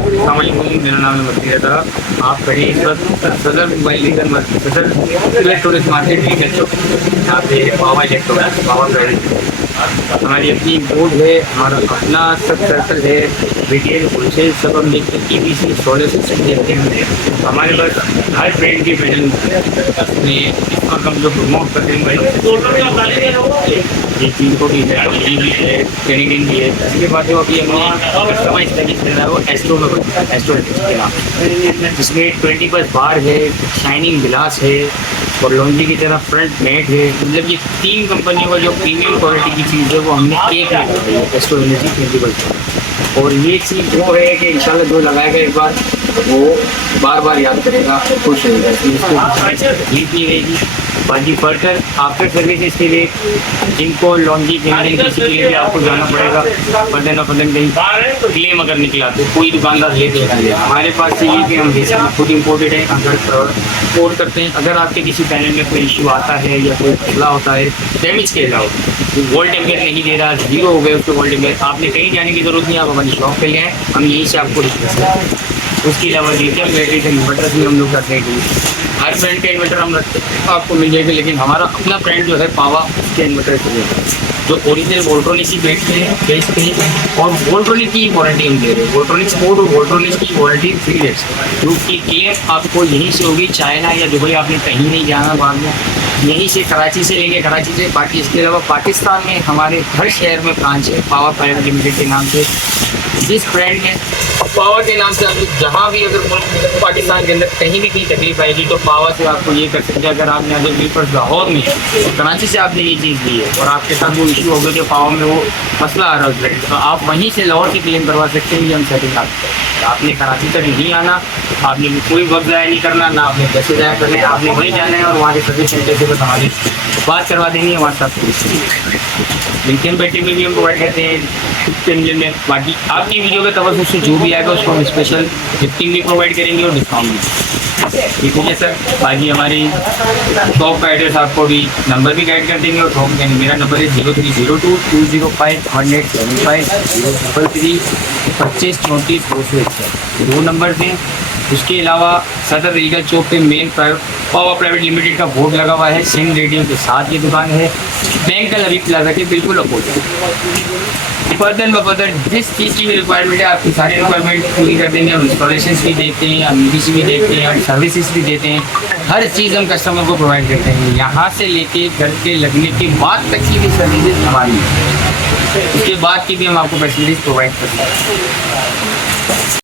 मेरा नाम है मसीह था। आप खड़े इस वक्त सदर मोबाइल सदर इलेक्ट्रॉनिक्स मार्केट में बेचो। यहाँ पे पावा इलेक्ट्रॉनिक्स पावा ब्रांड हमारी अपनी बोर्ड है, हमारा अपना सब सर्कल है, रिटेल होलसेल सब हम देखते हैं। PVC सोलर सिस्टम देखते हैं। हमारे पास हर ब्रांड के पैनल अपने इस वक्त हम जो प्रमोट करते हैं ये चीन को भी है, भी है, कैनेडियन भी है। इसके बाद जो अभी हमने कस्टमाइज करके चल रहा है वो एस्ट्रो में बनता है, एस्ट्रो के नाम, जिसमें 20+ बार है, शाइनिंग गिलास है और लॉन्ड्री की तरह फ्रंट मैट है। मतलब ये 3 कंपनियों का जो प्रीमियम क्वालिटी की चीज़ है वो हमने एक में कर दी है, एस्ट्रो एनर्जी 20+। और ये चीज़ वो है कि इंशाल्लाह जो लगाएगा एक बार वो बार बार याद करेगा, खुश रहेगा, तकलीफ नहीं रहेगी। बाकी फर्दर आफ्टर सर्विस के लिए इनको लॉन्ड्री क्लीनिंग किसी के लिए भी आपको जाना पड़ेगा। फर्दर न फर्दर कहीं क्लेम अगर निकला तो कोई दुकानदार ले देगा। हमारे पास से ये कि हम बेसिकली खुद इम्पोर्टेड है, अगर इम्पोर्ट करते हैं। अगर आपके किसी पैनल में कोई इशू आता है या कोई मसला होता है, डैमेज के अलावा वोल्ट एम्पियर नहीं दे रहा, 0 हो गए उसके वोल्ट एम्पियर, आपने कहीं जाने की ज़रूरत नहीं, आप हमारी शॉप पे गए, हम यहीं से आपको उसके अलावा लिथियम बैटरी से इन्वर्टर भी हम लोग करते हैं। हर ब्रांड का इन्वर्टर हम रखते हैं, आपको मिल जाएगा, लेकिन हमारा अपना ब्रांड जो है पावा, उसके इन्वर्टर चाहिए जो ओरिजिनल वोल्ट्रॉनिक्स की बेचते हैं और वोल्ट्रॉनिक्स की वारंटी हम दे रहे हैं। वोल्ट्रॉनिक्स कोड और वोल्ट्रॉनिक्स की वारंटी 3 डेज जो कि क्लेम आपको यहीं से होगी। चाइना या दुबई आपने कहीं नहीं जाना बाद में, यहीं से कराची से लेंगे, कराची से बाकी। इसके अलावा पाकिस्तान में हमारे हर शहर में ब्रांच है पावर प्राइवेट लिमिटेड के नाम से। जिस ब्रांड में पावर के नाम से आप जहाँ भी अगर पाकिस्तान के अंदर कहीं भी कोई तकलीफ आएगी तो पावर से आपको ये कर सकते हैं। अगर आपने अगर बिल्कुल लाहौर में और कराची से आपने ये चीज़ ली है और आपके साथ वो इशू हो गया कि पावर में वो मसला आ रहा है ब्रांड, तो आप वहीं से लाहौर से क्लेम करवा सकते हैं। ये हम सेटिंग करते हैं। आपने कराची तक नहीं आना, आपने कोई वक्त ज़ाया नहीं करना, ना आपने पैसे ज़ाया करने, आपने वहीं जाना है और वहाँ के सर्विस सेंटर से बस हमारी बात करवा देनी है। हमारे साथ लिथियम बैटरी में भी हम प्रोवाइड करते हैं 50 मिलियन में। बाकी आपकी वीडियो के तवज्जुह से जो भी आएगा उसको हम स्पेशल गिफ्टिंग भी प्रोवाइड करेंगे और डिस्काउंट भी। ठीक है सर। बाकी हमारी शॉप का एड्रेस आपको भी नंबर भी गाइड कर देंगे और शॉप मेरा नंबर है 0302 205 175 033 25 34 201। 2 नंबर हैं। उसके अलावा सदर रीगल चौक पे मेन पावर प्राइवेट लिमिटेड का बोर्ड लगा हुआ है, सिंह रेडियो के साथ ये दुकान है, बैंक का लवी प्लाजा के बिल्कुल अपोजिट। फर्दर जिस चीज़ की भी रिक्वायरमेंट है आपकी सारी रिक्वायरमेंट पूरी कर देंगे। हम इंस्टॉलेशन भी देखते हैं, हम EPC भी देखते हैं, हम सर्विसेज भी देते हैं, हर चीज़ हम कस्टमर को प्रोवाइड करते हैं। यहाँ से लेके घर के लगने के बाद तक की भी सर्विसेज हमारी, उसके बाद की भी हम आपको फैसिलिटीज़ प्रोवाइड करते हैं।